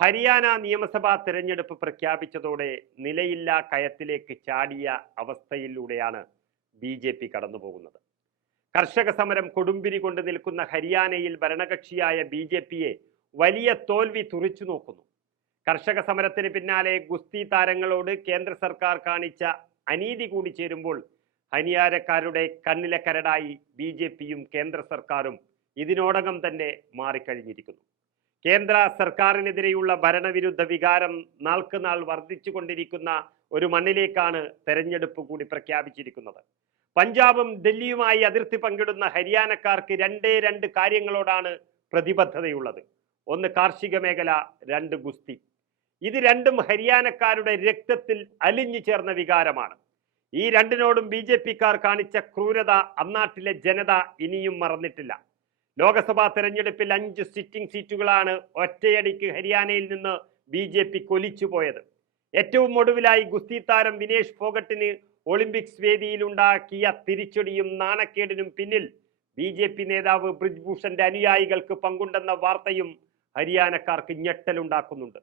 ഹരിയാന നിയമസഭാ തിരഞ്ഞെടുപ്പ് പ്രഖ്യാപിച്ചതോടെ നിലയില്ലാ കയത്തിലേക്ക് ചാടിയ അവസ്ഥയിലൂടെയാണ് ബി ജെ പി കടന്നുപോകുന്നത്. കർഷക സമരം കൊടുമ്പിരി കൊണ്ട് നിൽക്കുന്ന ഹരിയാനയിൽ ഭരണകക്ഷിയായ ബി ജെ പിയെ വലിയ തോൽവി തുറിച്ചു നോക്കുന്നു. കർഷക സമരത്തിന് പിന്നാലെ ഗുസ്തി താരങ്ങളോട് കേന്ദ്ര സർക്കാർ കാണിച്ച അനീതി കൂടി ചേരുമ്പോൾ ഹനിയാരക്കാരുടെ കണ്ണിലെ കരടായി ബി കേന്ദ്ര സർക്കാരും ഇതിനോടകം തന്നെ മാറിക്കഴിഞ്ഞിരിക്കുന്നു. കേന്ദ്ര സർക്കാരിനെതിരെയുള്ള ഭരണവിരുദ്ധ വികാരം നാൾക്ക് നാൾ വർദ്ധിച്ചുകൊണ്ടിരിക്കുന്ന ഒരു മണ്ണിലേക്കാണ് തെരഞ്ഞെടുപ്പ് കൂടി പ്രഖ്യാപിച്ചിരിക്കുന്നത്. പഞ്ചാബും ഡൽഹിയുമായി അതിർത്തി പങ്കിടുന്ന ഹരിയാനക്കാർക്ക് രണ്ടേ രണ്ട് കാര്യങ്ങളോടാണ് പ്രതിബദ്ധതയുള്ളത്. ഒന്ന് കാർഷിക മേഖല രണ്ട് ഗുസ്തി. ഇത് രണ്ടും ഹരിയാനക്കാരുടെ രക്തത്തിൽ അലിഞ്ഞു ചേർന്ന വികാരമാണ്. ഈ രണ്ടിനോടും ബി ജെ പിക്കാർ കാണിച്ച ക്രൂരത അന്നാട്ടിലെ ജനത ഇനിയും മറന്നിട്ടില്ല. ലോക്സഭാ തെരഞ്ഞെടുപ്പിൽ അഞ്ച് സിറ്റിംഗ് സീറ്റുകളാണ് ഒറ്റയടിക്ക് ഹരിയാനയിൽ നിന്ന് ബി ജെ പി കൊലിച്ചു പോയത്. ഏറ്റവും ഒടുവിലായി ഗുസ്തി താരം വിനേഷ് ഫോഗട്ടിന് ഒളിമ്പിക്സ് വേദിയിലുണ്ടാക്കിയ തിരിച്ചടിയും നാണക്കേടിനും പിന്നിൽ ബി ജെ പി നേതാവ് ബ്രിജ്ഭൂഷന്റെ അനുയായികൾക്ക് പങ്കുണ്ടെന്ന വാർത്തയും ഹരിയാനക്കാർക്ക് ഞെട്ടലുണ്ടാക്കുന്നുണ്ട്.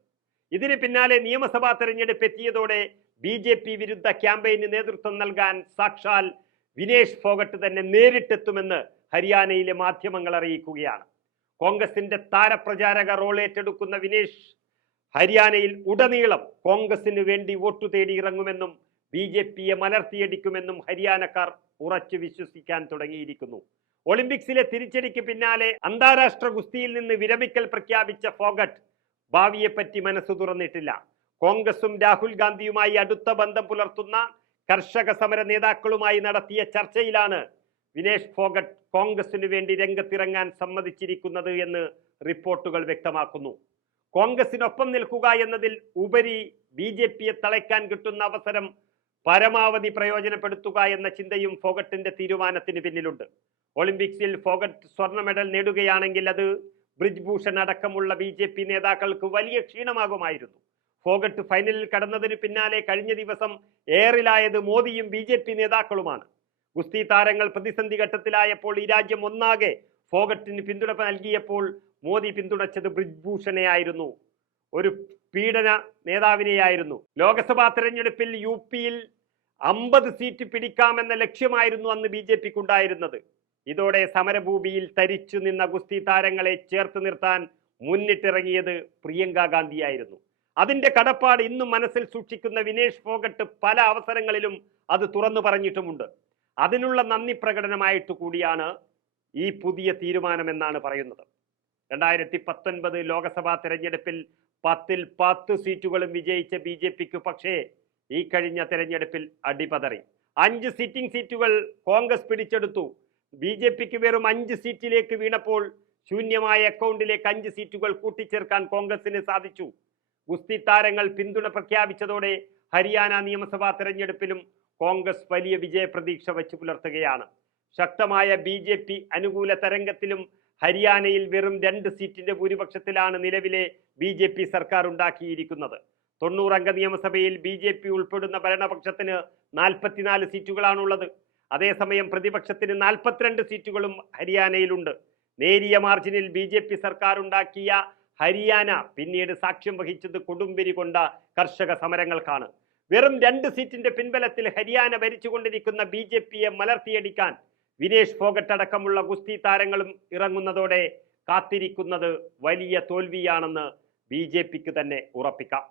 ഇതിന് പിന്നാലെ നിയമസഭാ തെരഞ്ഞെടുപ്പ് എത്തിയതോടെ ബി ജെ പി വിരുദ്ധ ക്യാമ്പയിന് നേതൃത്വം നൽകാൻ സാക്ഷാൽ വിനേഷ് ഫോഗട്ട് തന്നെ നേരിട്ടെത്തുമെന്ന് ഹരിയാനയിലെ മാധ്യമങ്ങൾ അറിയിക്കുകയാണ്. കോൺഗ്രസിന്റെ താരപ്രചാരക റോൾ ഏറ്റെടുക്കുന്ന വിനേഷ് ഹരിയാനയിൽ ഉടനീളം കോൺഗ്രസിന് വേണ്ടി വോട്ടു തേടി ഇറങ്ങുമെന്നും ബി ജെ പിയെ മലർത്തിയടിക്കുമെന്നും ഹരിയാനക്കാർ ഉറച്ചു വിശ്വസിക്കാൻ തുടങ്ങിയിരിക്കുന്നു. ഒളിമ്പിക്സിലെ തിരിച്ചടിക്ക് പിന്നാലെ അന്താരാഷ്ട്ര ഗുസ്തിയിൽ നിന്ന് വിരമിക്കൽ പ്രഖ്യാപിച്ച ഫോഗട്ട് ഭാവിയെപ്പറ്റി മനസ്സു തുറന്നിട്ടില്ല. കോൺഗ്രസും രാഹുൽ ഗാന്ധിയുമായി അടുത്ത ബന്ധം പുലർത്തുന്ന കർഷക സമര നേതാക്കളുമായി നടത്തിയ ചർച്ചയിലാണ് വിനേഷ് ഫോഗട്ട് കോൺഗ്രസിനു വേണ്ടി രംഗത്തിറങ്ങാൻ സമ്മതിച്ചിരിക്കുന്നത് എന്ന് റിപ്പോർട്ടുകൾ വ്യക്തമാക്കുന്നു. കോൺഗ്രസിനൊപ്പം നിൽക്കുക എന്നതിൽ ഉപരി ബി ജെ പിയെ തളയ്ക്കാൻ കിട്ടുന്ന അവസരം പരമാവധി പ്രയോജനപ്പെടുത്തുക എന്ന ചിന്തയും ഫോഗട്ടിന്റെ തീരുമാനത്തിന് പിന്നിലുണ്ട്. ഒളിമ്പിക്സിൽ ഫോഗട്ട് സ്വർണ മെഡൽ നേടുകയാണെങ്കിൽ അത് ബ്രിജ്ഭൂഷൺ അടക്കമുള്ള ബി നേതാക്കൾക്ക് വലിയ ക്ഷീണമാകുമായിരുന്നു. ഫോഗട്ട് ഫൈനലിൽ കടന്നതിന് പിന്നാലെ കഴിഞ്ഞ ദിവസം എയറിലായത് മോദിയും ബി ജെ പി നേതാക്കളുമാണ്. ഗുസ്തി താരങ്ങൾ പ്രതിസന്ധി ഘട്ടത്തിലായപ്പോൾ ഈ രാജ്യം ഒന്നാകെ ഫോഗട്ടിന് പിന്തുണ നൽകിയപ്പോൾ മോദി പിന്തുണച്ചത് ബ്രിജ്ഭൂഷണെയായിരുന്നു. ഒരു പീഡന നേതാവിനെയായിരുന്നു. ലോക്സഭാ തെരഞ്ഞെടുപ്പിൽ യു പിയിൽ അമ്പത് സീറ്റ് പിടിക്കാമെന്ന ലക്ഷ്യമായിരുന്നു അന്ന് ബി ജെ പിക്കുണ്ടായിരുന്നത് ഇതോടെ സമരഭൂമിയിൽ തരിച്ചു നിന്ന ഗുസ്തി താരങ്ങളെ ചേർത്ത് നിർത്താൻ മുന്നിട്ടിറങ്ങിയത് പ്രിയങ്ക ഗാന്ധിയായിരുന്നു. അതിന്റെ കടപ്പാട് ഇന്നും മനസ്സിൽ സൂക്ഷിക്കുന്ന വിനേഷ് ഫോഗട്ട് പല അവസരങ്ങളിലും അത് തുറന്നു പറഞ്ഞിട്ടുമുണ്ട്. അതിനുള്ള നന്ദി പ്രകടനമായിട്ട് കൂടിയാണ് ഈ പുതിയ തീരുമാനമെന്നാണ് പറയുന്നത്. രണ്ടായിരത്തി പത്തൊൻപത് ലോക്സഭാ തെരഞ്ഞെടുപ്പിൽ പത്തിൽ പത്ത് സീറ്റുകളും വിജയിച്ച ബി ജെ പിക്ക് പക്ഷേ ഈ കഴിഞ്ഞ തെരഞ്ഞെടുപ്പിൽ അടിപതറി. അഞ്ച് സിറ്റിംഗ് സീറ്റുകൾ കോൺഗ്രസ് പിടിച്ചെടുത്തു. ബി ജെ പിക്ക് വെറും അഞ്ച് സീറ്റിലേക്ക് വീണപ്പോൾ ശൂന്യമായ അക്കൗണ്ടിലേക്ക് അഞ്ച് സീറ്റുകൾ കൂട്ടിച്ചേർക്കാൻ കോൺഗ്രസിന് സാധിച്ചു. ഗുസ്തി താരങ്ങൾ പിന്തുണ പ്രഖ്യാപിച്ചതോടെ ഹരിയാന നിയമസഭാ തെരഞ്ഞെടുപ്പിലും കോൺഗ്രസ് വലിയ വിജയ പ്രതീക്ഷ വച്ചു പുലർത്തുകയാണ്. ശക്തമായ ബി ജെ പി അനുകൂല തരംഗത്തിലും ഹരിയാനയിൽ വെറും രണ്ട് സീറ്റിന്റെ ഭൂരിപക്ഷത്തിലാണ് നിലവിലെ ബി ജെ പി സർക്കാർ ഉണ്ടാക്കിയിരിക്കുന്നത്. തൊണ്ണൂറംഗ നിയമസഭയിൽ ബി ജെ പി ഉൾപ്പെടുന്ന ഭരണപക്ഷത്തിന് നാൽപ്പത്തിനാല് സീറ്റുകളാണുള്ളത്. അതേസമയം പ്രതിപക്ഷത്തിന് നാൽപ്പത്തിരണ്ട് സീറ്റുകളും ഹരിയാനയിലുണ്ട്. നേരിയ മാർജിനിൽ ബി സർക്കാർ ഉണ്ടാക്കിയ ഹരിയാന പിന്നീട് സാക്ഷ്യം വഹിച്ചത് കൊടുമ്പിരി കൊണ്ട കർഷക സമരങ്ങൾക്കാണ്. വെറും രണ്ട് സീറ്റിന്റെ പിൻബലത്തിൽ ഹരിയാന ഭരിച്ചുകൊണ്ടിരിക്കുന്ന ബി ജെ പിയെ മലർത്തിയടിക്കാൻ വിനേഷ് ഫോഗട്ട് അടക്കമുള്ള ഗുസ്തി താരങ്ങളും ഇറങ്ങുന്നതോടെ കാത്തിരിക്കുന്നത് വലിയ തോൽവിയാണെന്ന് ബി തന്നെ ഉറപ്പിക്കാം.